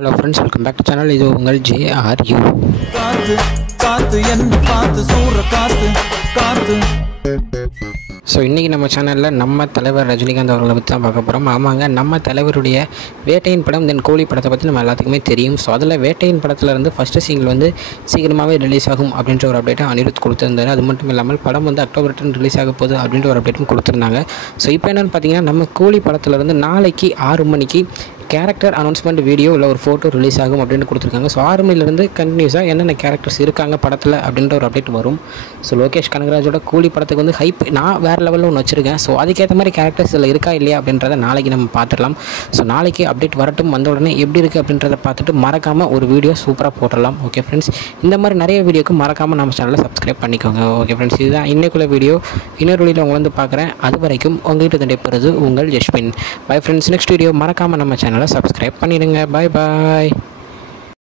Hello friends, welcome back to channel. இது உங்கள் JRU. So இன்றைக்கி நம்ம சேனலில் நம்ம தலைவர் ரஜினிகாந்த் அவர்களை பற்றி தான் பார்க்க போகிறோம். ஆமாங்க, நம்ம தலைவருடைய வேட்டையின் படம் தென் கோழி படத்தை பற்றி நம்ம எல்லாத்துக்குமே தெரியும். ஸோ அதில் வேட்டையின் படத்தில் இருந்து ஃபஸ்ட்டு சிங்கிள் வந்து சீக்கிரமாகவே ரிலீஸ் ஆகும் அப்படின்ற ஒரு அப்டேட்டை அனிருத் கொடுத்துருந்தாரு. அது மட்டும் இல்லாமல் படம் வந்து அக்டோபர் 10 ரிலீஸ் ஆக போகுது அப்படின்ற ஒரு அப்டேட்டும் கொடுத்துருந்தாங்க. ஸோ இப்போ என்னென்னு பார்த்தீங்கன்னா, நம்ம கோழி படத்துலேருந்து நாளைக்கு 6 மணிக்கு கேரக்டர் அனௌன்ஸ்மெண்ட் வீடியோ இல்லை ஒரு ஃபோட்டோ ரிலீஸ் ஆகும் அப்படின்னு கொடுத்துருக்காங்க. ஸோ 6 மணிலேருந்து கண்டினியூஸாக என்னென்ன கேரக்டர்ஸ் இருக்காங்க படத்தில் அப்படின்ற ஒரு அப்டேட் வரும். ஸோ லோகேஷ் கனகராஜோட கூலி படத்துக்கு வந்து ஹைப் நான் வேறு லெவலில் ஒன்று வச்சுருக்கேன். ஸோ அதுக்கேற்ற மாதிரி கேரக்டர்ஸ் இதில் இருக்கா இல்லையா அப்படின்றத நாளைக்கு நம்ம பார்த்துடலாம். ஸோ நாளைக்கு அப்டேட் வரட்டும், வந்த உடனே எப்படி இருக்குது அப்படின்றத பார்த்துட்டு மறக்காமல் ஒரு வீடியோ சூப்பராக போட்டுடலாம். ஓகே ஃப்ரெண்ட்ஸ், இந்த மாதிரி நிறைய வீடியோக்கு மறக்காமல் நம்ம சேனலை சப்ஸ்கிரைப் பண்ணிக்கோங்க. ஓகே ஃப்ரெண்ட்ஸ், இதுதான் இன்னைக்குள்ள வீடியோ. இன்னொரு வீடியோவில் உங்களை வந்து பார்க்குறேன். அது வரைக்கும் உங்கள்கிட்ட தண்டைப்படுறது உங்கள் ஜஸ்பின். பை ஃப்ரெண்ட்ஸ், நெக்ஸ்ட் வீடியோ மறக்காமல் நம்ம சேனலை சப்ஸ்கிரைப் பண்ணிடுங்க. பாய் பாய்.